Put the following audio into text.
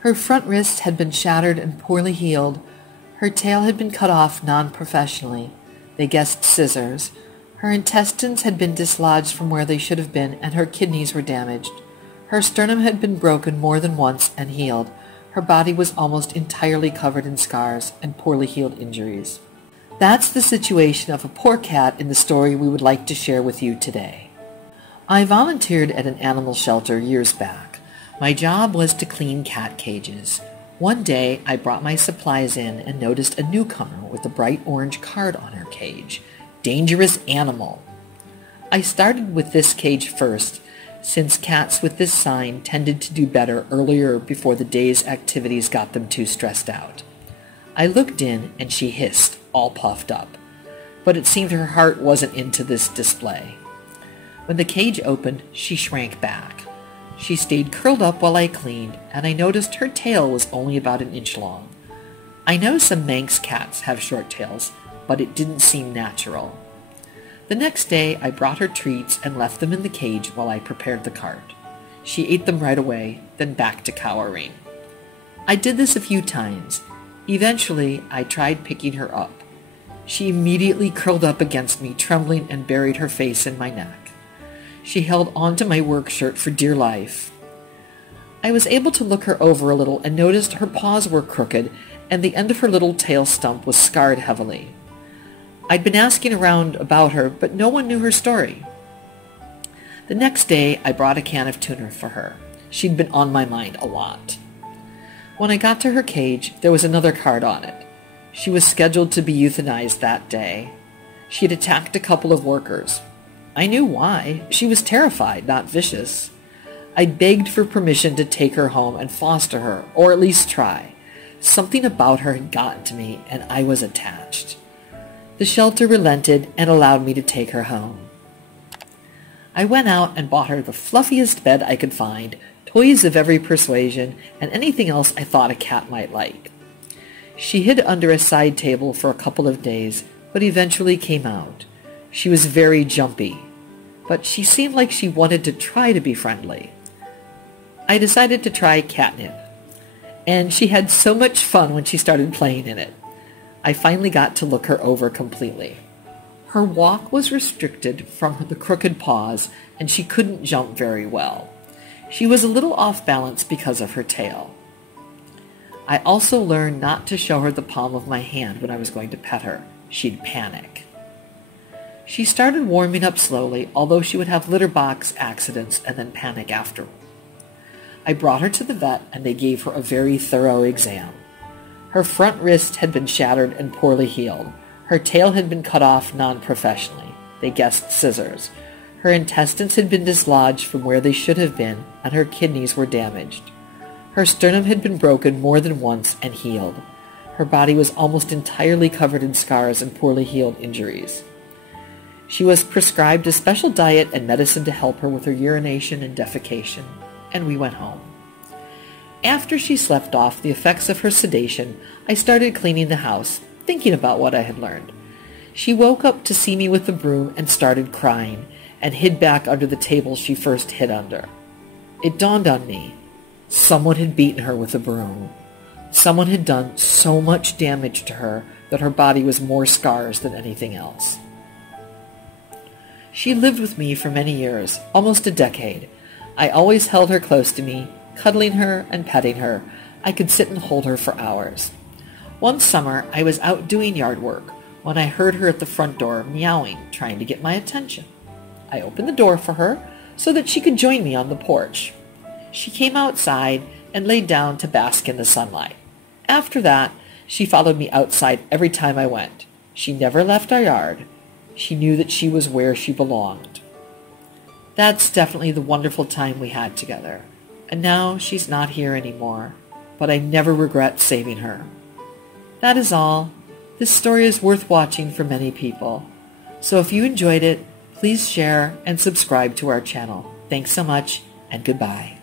Her front wrist had been shattered and poorly healed. Her tail had been cut off non-professionally. They guessed scissors. Her intestines had been dislodged from where they should have been, and her kidneys were damaged. Her sternum had been broken more than once and healed. Her body was almost entirely covered in scars and poorly healed injuries. That's the situation of a poor cat in the story we would like to share with you today. I volunteered at an animal shelter years back. My job was to clean cat cages. One day, I brought my supplies in and noticed a newcomer with a bright orange card on her cage. Dangerous animal. I started with this cage first, since cats with this sign tended to do better earlier before the day's activities got them too stressed out. I looked in and she hissed, all puffed up. But it seemed her heart wasn't into this display. When the cage opened, she shrank back. She stayed curled up while I cleaned, and I noticed her tail was only about an inch long. I know some Manx cats have short tails, but it didn't seem natural. The next day, I brought her treats and left them in the cage while I prepared the cart. She ate them right away, then back to cowering. I did this a few times. Eventually, I tried picking her up. She immediately curled up against me, trembling, and buried her face in my neck. She held onto my work shirt for dear life. I was able to look her over a little and noticed her paws were crooked and the end of her little tail stump was scarred heavily. I'd been asking around about her, but no one knew her story. The next day, I brought a can of tuna for her. She'd been on my mind a lot. When I got to her cage, there was another card on it. She was scheduled to be euthanized that day. She had attacked a couple of workers. I knew why. She was terrified, not vicious. I begged for permission to take her home and foster her, or at least try. Something about her had gotten to me, and I was attached. The shelter relented and allowed me to take her home. I went out and bought her the fluffiest bed I could find, toys of every persuasion, and anything else I thought a cat might like. She hid under a side table for a couple of days, but eventually came out. She was very jumpy, but she seemed like she wanted to try to be friendly. I decided to try catnip, and she had so much fun when she started playing in it. I finally got to look her over completely. Her walk was restricted from the crooked paws, and she couldn't jump very well. She was a little off balance because of her tail. I also learned not to show her the palm of my hand when I was going to pet her. She'd panic. She started warming up slowly, although she would have litter box accidents and then panic after. I brought her to the vet, and they gave her a very thorough exam. Her front wrist had been shattered and poorly healed. Her tail had been cut off non-professionally. They guessed scissors. Her intestines had been dislodged from where they should have been, and her kidneys were damaged. Her sternum had been broken more than once and healed. Her body was almost entirely covered in scars and poorly healed injuries. She was prescribed a special diet and medicine to help her with her urination and defecation, and we went home. After she slept off the effects of her sedation, I started cleaning the house, thinking about what I had learned. She woke up to see me with the broom and started crying, and hid back under the table she first hid under. It dawned on me. Someone had beaten her with a broom. Someone had done so much damage to her that her body was more scars than anything else. She lived with me for many years, almost a decade. I always held her close to me, cuddling her and petting her. I could sit and hold her for hours. One summer, I was out doing yard work when I heard her at the front door meowing, trying to get my attention. I opened the door for her so that she could join me on the porch. She came outside and laid down to bask in the sunlight. After that, she followed me outside every time I went. She never left our yard. She knew that she was where she belonged. That's definitely the wonderful time we had together. And now she's not here anymore, but I never regret saving her. That is all. This story is worth watching for many people. So if you enjoyed it, please share and subscribe to our channel. Thanks so much, and goodbye.